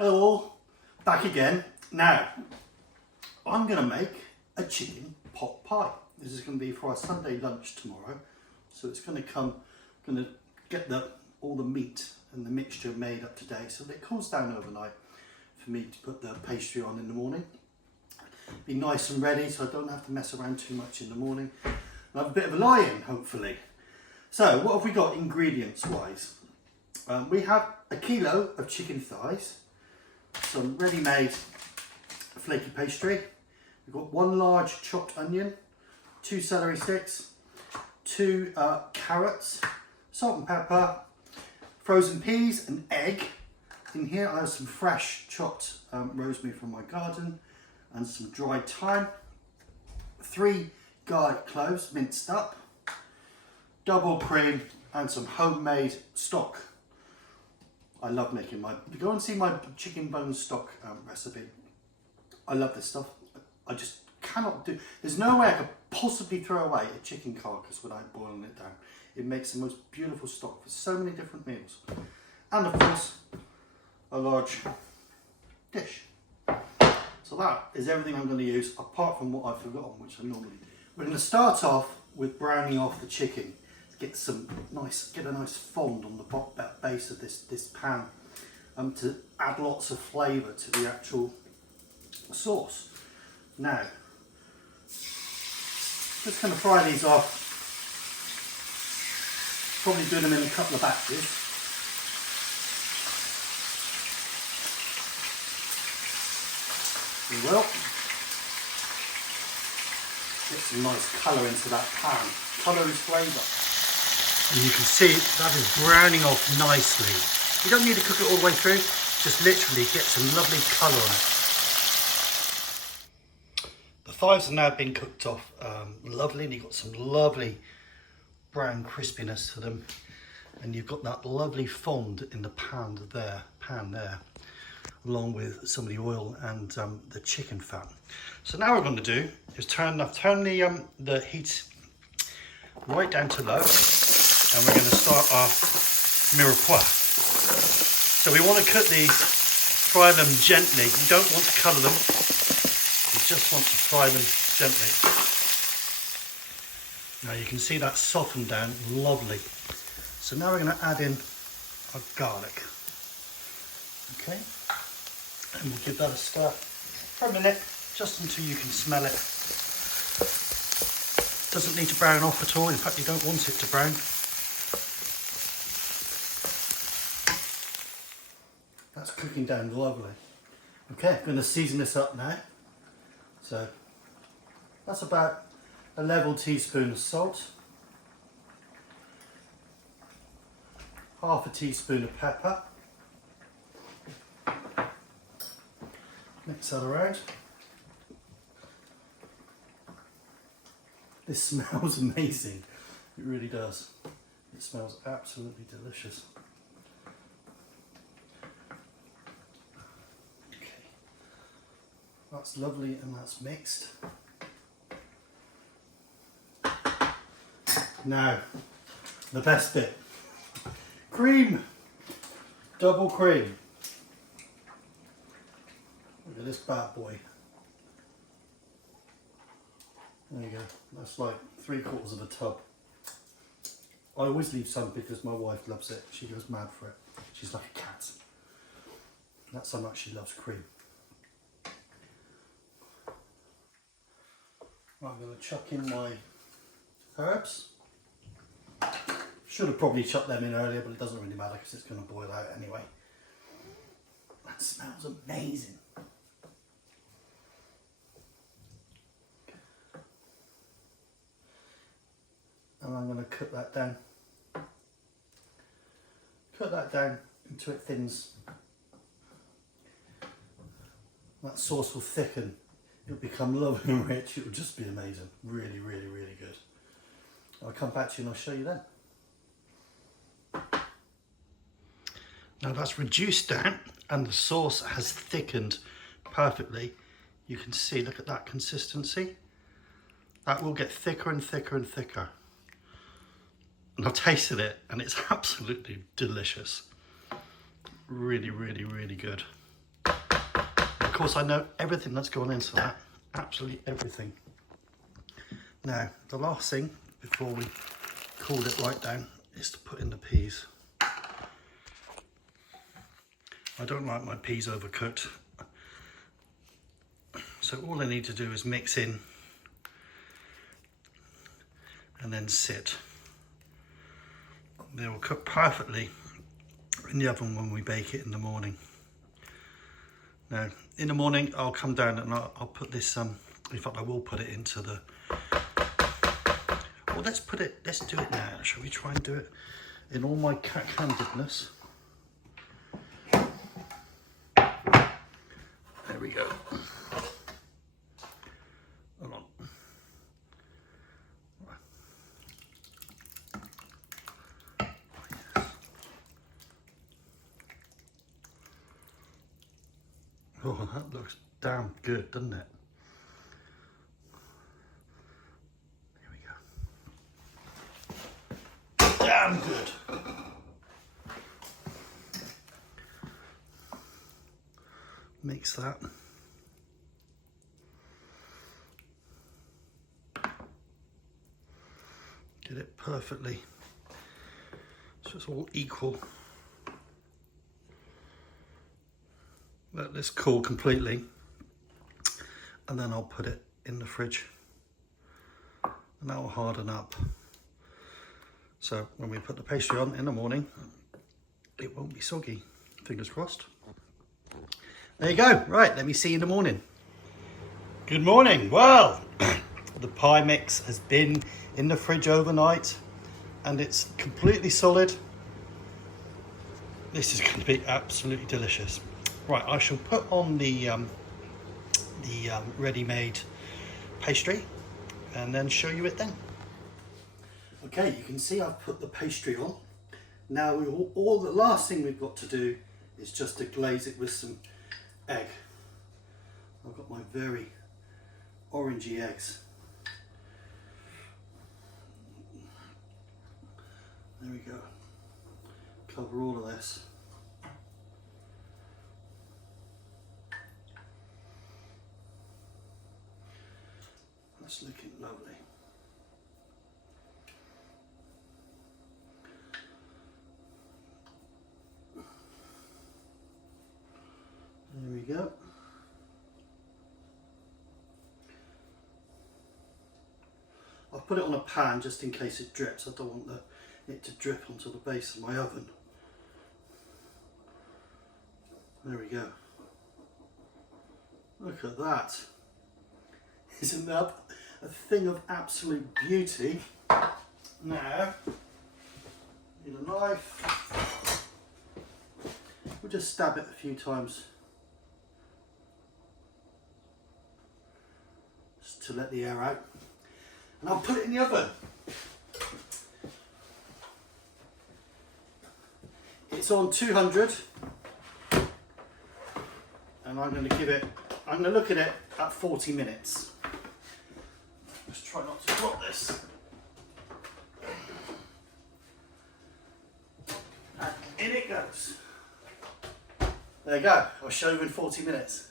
Hello all, back again. Now, I'm going to make a chicken pot pie. This is going to be for our Sunday lunch tomorrow. So it's going to get all the meat and the mixture made up today so that it cools down overnight for me to put the pastry on in the morning. Be nice and ready so I don't have to mess around too much in the morning. I'll have a bit of a lie-in, hopefully. So what have we got ingredients wise? We have a kilo of chicken thighs, some ready-made flaky pastry. We've got 1 large chopped onion, 2 celery sticks, 2 carrots, salt and pepper, frozen peas, an egg. In here I have some fresh chopped rosemary from my garden and some dried thyme, 3 garlic cloves minced up, double cream and some homemade stock. I love making go and see my chicken bone stock recipe. I love this stuff. I just cannot there's no way I could possibly throw away a chicken carcass without boiling it down. It makes the most beautiful stock for so many different meals. And of course, a large dish. So that is everything I'm going to use, apart from what I've forgotten, which I normally do. We're going to start off with browning off the chicken. Get a nice fond on the base of this pan to add lots of flavour to the actual sauce. Now, just going to fry these off. Probably do them in a couple of batches. We will. Get some nice colour into that pan. Colour is flavour. And you can see that is browning off nicely. You don't need to cook it all the way through, just literally get some lovely colour on it. The thighs have now been cooked off lovely, and you've got some lovely brown crispiness to them. And you've got that lovely fond in the pan there, along with some of the oil and the chicken fat. So now what we're going to do is turn the heat right down to low. And we're going to start our mirepoix. So we want to cut these, fry them gently. You don't want to colour them. You just want to fry them gently. Now you can see that softened down, lovely. So now we're going to add in our garlic. Okay, and we'll give that a stir for a minute, just until you can smell it. Doesn't need to brown off at all. In fact, you don't want it to brown. That's cooking down lovely. Okay, I'm going to season this up now. So that's about a level teaspoon of salt, half a teaspoon of pepper. Mix that around. This smells amazing. It really does. It smells absolutely delicious. That's lovely and that's mixed. Now, the best bit. Cream. Double cream. Look at this bad boy. There you go. That's like 3/4 of a tub. I always leave some because my wife loves it. She goes mad for it. She's like a cat. That's how much she loves cream. I'm going to chuck in my herbs. Should have probably chucked them in earlier, but it doesn't really matter because it's going to boil out anyway. That smells amazing. And I'm going to cut that down. Cut that down until it thins. That sauce will thicken. It'll become lovely and rich. It will just be amazing. Really, really, really good. I'll come back to you and I'll show you then. Now that's reduced down and the sauce has thickened perfectly. You can see, look at that consistency. That will get thicker and thicker and thicker. And I've tasted it and it's absolutely delicious. Really, really, really good. course, I know everything that's gone into that. Absolutely everything. Now, the last thing before we cool it right down is to put in the peas. I don't like my peas overcooked. So all I need to do is mix in and then sit. They will cook perfectly in the oven when we bake it in the morning. Now, in the morning, I'll come down and I'll put this, in fact, I will put it into the, well, let's do it now. Shall we try and do it in all my cat-handedness? There we go. Hold on. Oh, that looks damn good, doesn't it? There we go. Damn good. Mix that. Get it perfectly so it's all equal. Let this cool completely, and then I'll put it in the fridge, and that will harden up. So when we put the pastry on in the morning, it won't be soggy. Fingers crossed. There you go. Right, let me see you in the morning. Good morning. Well, the pie mix has been in the fridge overnight, and it's completely solid. This is going to be absolutely delicious. Right, I shall put on the ready-made pastry and then show you it then. Okay, you can see I've put the pastry on. Now all the last thing we've got to do is just to glaze it with some egg. I've got my very orangey eggs. There we go. Cover all of this. That's looking lovely. There we go. I've put it on a pan just in case it drips. I don't want it to drip onto the base of my oven. There we go. Look at that. Isn't that a thing of absolute beauty? Now, need a knife. We'll just stab it a few times just to let the air out. And I'll put it in the oven. It's on 200. And I'm going to look at it at 40 minutes. Just try not to drop this. And in it goes. There you go. I'll show you in 40 minutes.